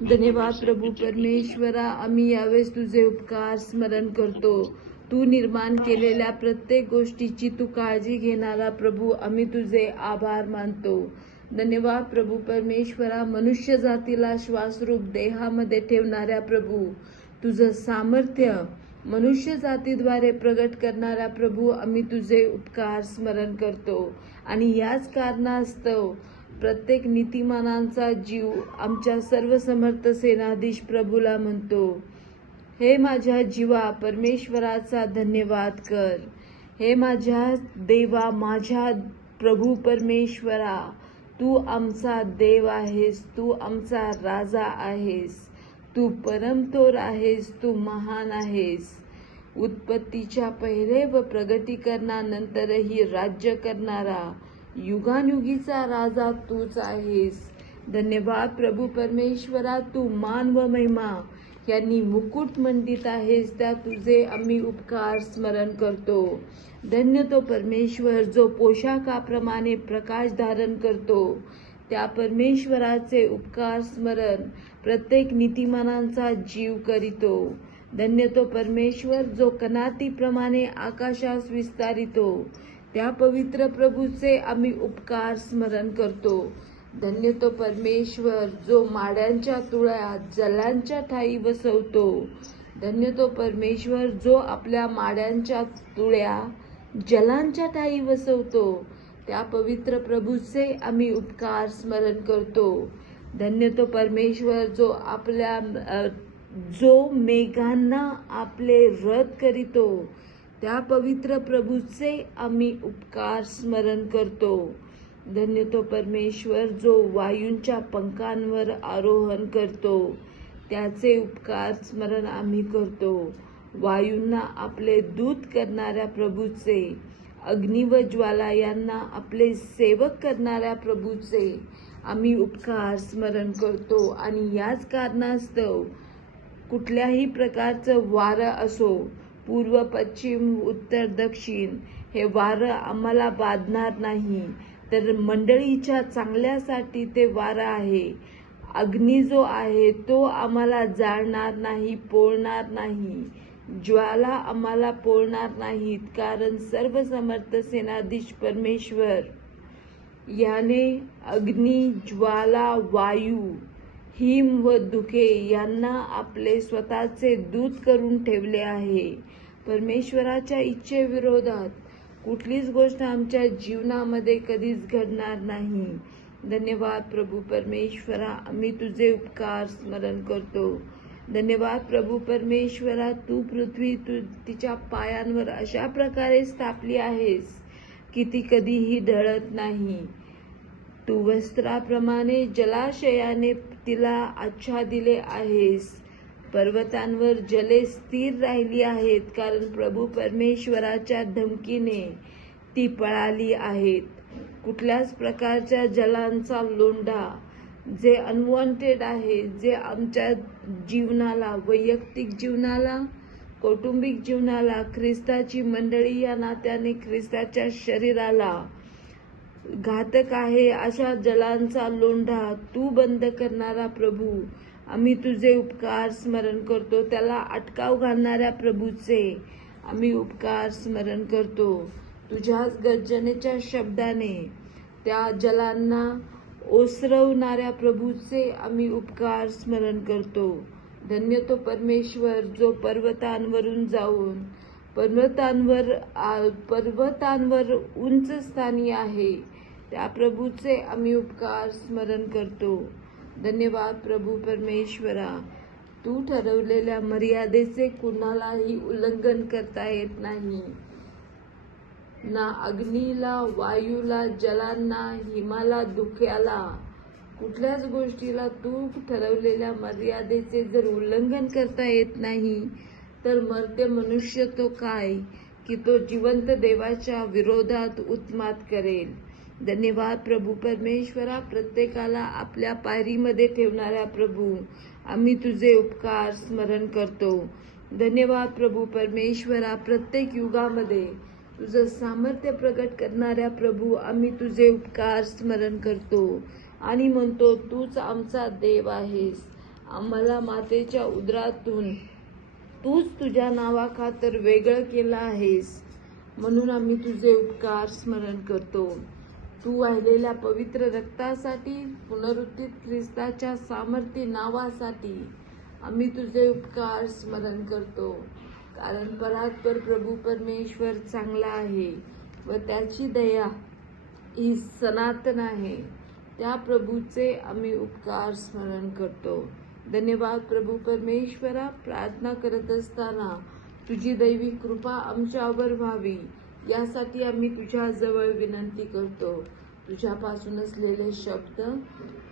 धन्यवाद प्रभू परमेश्वरा, आम्ही यावेळेस तुझे उपकार स्मरण करतो. तू निर्माण केलेल्या प्रत्येक गोष्टीची तू काळजी घेणारा प्रभू, आम्ही तुझे आभार मानतो. धन्यवाद प्रभू परमेश्वरा, मनुष्य जातीला श्वासरूप देहामध्ये ठेवणाऱ्या प्रभू, तुझं सामर्थ्य मनुष्य जातीद्वारे प्रगट करणाऱ्या प्रभू, आम्ही तुझे उपकार स्मरण करतो. आणि याच कारणास्तव प्रत्येक नीतिमानांचा जीव आमच्या सर्व समर्थ सेनाधीश प्रभूला म्हणतो, हे माझ्या जीवा परमेश्वराचा धन्यवाद कर. हे माझ्या देवा, माझ्या प्रभू परमेश्वरा, तू आमचा देव आहेस, तू आमचा राजा आहेस, तू परमथोर आहेस, तू महान आहेस. उत्पत्तीच्या पहिले व प्रगटीकरणानंतरही राज्य करणारा युगानुयुगीचा राजा तूच आहेस. धन्यवाद प्रभू परमेश्वरा, तू मान व महिमा यांनी मुकुट मंडित आहेस, त्या तुझे आम्ही उपकार स्मरण करतो. धन्य तो परमेश्वर जो पोशाखाप्रमाणे प्रकाश धारण करतो, त्या परमेश्वराचे उपकार स्मरण प्रत्येक नीतिमानांचा जीव करीतो. धन्य तो परमेश्वर जो कनातीप्रमाणे आकाशास विस्तारितो, त्या पवित्र प्रभूचे आम्ही उपकार स्मरण करतो. धन्य तो परमेश्वर जो माड्यांच्या तुळया जलांच्या ठाई वसवतो. धन्य तो परमेश्वर जो आपल्या माड्यांच्या तुळया जलांच्या ठाई वसवतो, त्या पवित्र प्रभूचे आम्ही उपकार स्मरण करतो. धन्य तो परमेश्वर जो मेघांना आपले रथ करीतो, त्या पवित्र प्रभूचे आम्ही उपकार स्मरण करतो. धन्य तो परमेश्वर जो वायूंच्या पंखांवर आरोहण करतो, त्याचे उपकार स्मरण आम्ही करतो. वायूंना आपले दूत करणाऱ्या प्रभूचे, अग्नी व ज्वाला यांना आपले सेवक करणाऱ्या प्रभूचे आम्ही उपकार स्मरण करतो. आणि याच कारणास्तव कुठल्याही प्रकारचं वारं असो, पूर्व पश्चिम उत्तर दक्षिण, हे वारं आम्हाला बाधणार नाही, तर मंडळीच्या चांगल्यासाठी ते वारं आहे. अग्नी जो आहे तो आम्हाला जाळणार नाही, पोळणार नाही, ज्वाला आम्हाला पोळणार नाहीत, कारण सर्व समर्थ सेनाधीश परमेश्वर याने अग्नी, ज्वाला, वायू, हिम व धुके यांना आपले स्वतःचे दूत करून ठेवले आहे. परमेश्वराच्या इच्छेविरोधात कुठलीच गोष्ट आमच्या जीवनामध्ये कधीच घडणार नाही. धन्यवाद प्रभू परमेश्वरा, आम्ही तुझे उपकार स्मरण करतो. धन्यवाद प्रभू परमेश्वरा, तू पृथ्वी तिच्या पायांवर अशा प्रकारे स्थापली आहेस की ती कधीही ढळत नाही. तू वस्त्राप्रमाणे जलाशयाने तिला आच्छादिले आहेस. पर्वतांवर जले स्थिर राहिली आहेत, कारण प्रभू परमेश्वराच्या धमकीने ती पळाली आहेत. कुठल्याच प्रकारच्या जलांचा लोंढा जे अनवॉन्टेड आहे, जे आमच्या जीवनाला, वैयक्तिक जीवनाला, कौटुंबिक जीवनाला, ख्रिस्ताची मंडळी या नात्याने ख्रिस्ताच्या शरीराला घातक आहे, अशा जलांचा लोंढा तू बंद करणारा प्रभू, आम्ही तुझे उपकार स्मरण करतो. त्याला अटकाव घालणाऱ्या प्रभूचे आम्ही उपकार स्मरण करतो. तुझ्याच गर्जनेच्या शब्दाने त्या जलांना ओसरवणाऱ्या प्रभूचे आम्ही उपकार स्मरण करतो. धन्य तो परमेश्वर जो पर्वतांवरून जाऊन पर्वतांवर उंच स्थानी आहे, त्या प्रभूचे आम्ही उपकार स्मरण करतो. धन्यवाद प्रभू परमेश्वरा, तू ठरवलेल्या मर्यादेचे कुणालाही उल्लंघन करता येत नाही. ना अग्नीला, वायूला, जलांना, हिमाला, धुक्याला, कुठल्याच गोष्टीला तू ठरवलेल्या मर्यादेचे जर उल्लंघन करता येत नाही, तर मर्त्य मनुष्य तो काय की तो जिवंत देवाच्या विरोधात उत्मात करेल. धन्यवाद प्रभू परमेश्वरा, प्रत्येकाला आपल्या पायरीमध्ये ठेवणाऱ्या प्रभू, आम्ही तुझे उपकार स्मरण करतो. धन्यवाद प्रभू परमेश्वरा, प्रत्येक युगामध्ये तुझं सामर्थ्य प्रगट करणाऱ्या प्रभू, आम्ही तुझे उपकार स्मरण करतो आणि म्हणतो, तूच आमचा देव आहेस, आम्हाला मातेच्या उदरातून तूच तुझ्या नावाखातर वेगळं केलं आहेस, म्हणून आम्ही तुझे उपकार स्मरण करतो. तू वाहिलेल्या पवित्र रक्तासाठी, पुनरुत्थित ख्रिस्ताच्या सामर्थ्य नावासाठी आम्ही तुझे उपकार स्मरण करतो. कारण परात्पर प्रभू परमेश्वर चांगला आहे व त्याची दया ही सनातन आहे. त्या प्रभूचे आम्ही उपकार स्मरण करतो. धन्यवाद प्रभू परमेश्वरा. प्रार्थना करत असताना तुझी दैवी कृपा आमच्यावर व्हावी यासाठी आम्ही तुझ्याजवळ विनंती करतो. तुझ्यापासून असलेले शब्द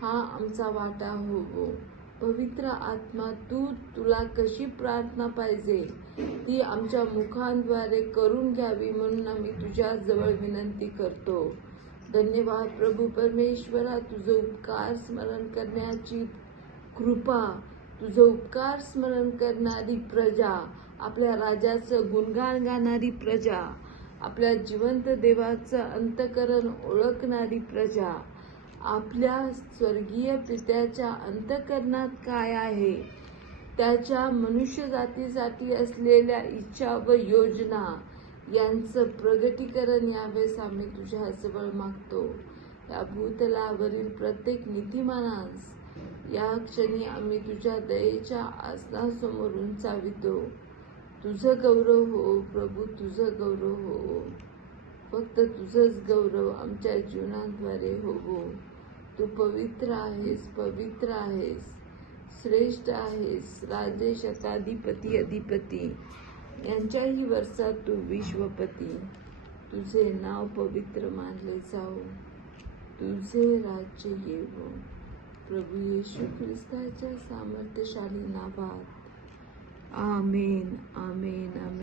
हा आमचा वाटा होवो. पवित्र आत्मा तुला कशी प्रार्थना पाहिजे ती आमच्या मुखांद्वारे करून घ्यावी म्हणून आम्ही तुझ्याजवळ विनंती करतो. धन्यवाद प्रभू परमेश्वरा. तुझं उपकार स्मरण करण्याची कृपा, तुझं उपकार स्मरण करणारी प्रजा, आपल्या राजाचं गुणगान गाणारी प्रजा, आपल्या जिवंत देवाचं अंतःकरण ओळखणारी प्रजा, आपल्या स्वर्गीय पित्याच्या अंतःकरणात काय आहे त्याच्या मनुष्य जातीसाठी असलेल्या इच्छा व योजना यांचं प्रगटीकरण यावेळेस आम्ही तुझ्याजवळ मागतो. या भूतलावरील प्रत्येक नीतिमानास या क्षणी आम्ही तुझ्या दयेच्या आसनासमोर उंचावितो. तुझं गौरव हो प्रभू, तुझं गौरव हो. फक्त तुझंच गौरव आमच्या जीवनाद्वारे हो. तू पवित्र आहेस, पवित्र आहेस, श्रेष्ठ आहेस. राजे, शताधिपती, अधिपती यांच्याही वर्षात तू विश्वपती. तुझे नाव पवित्र मानले जाओ. तुझे राज्य येवो. प्रभू येशू ख्रिस्ताच्या सामर्थ्यशाली नावात. आमेन, आमेन, आमेन.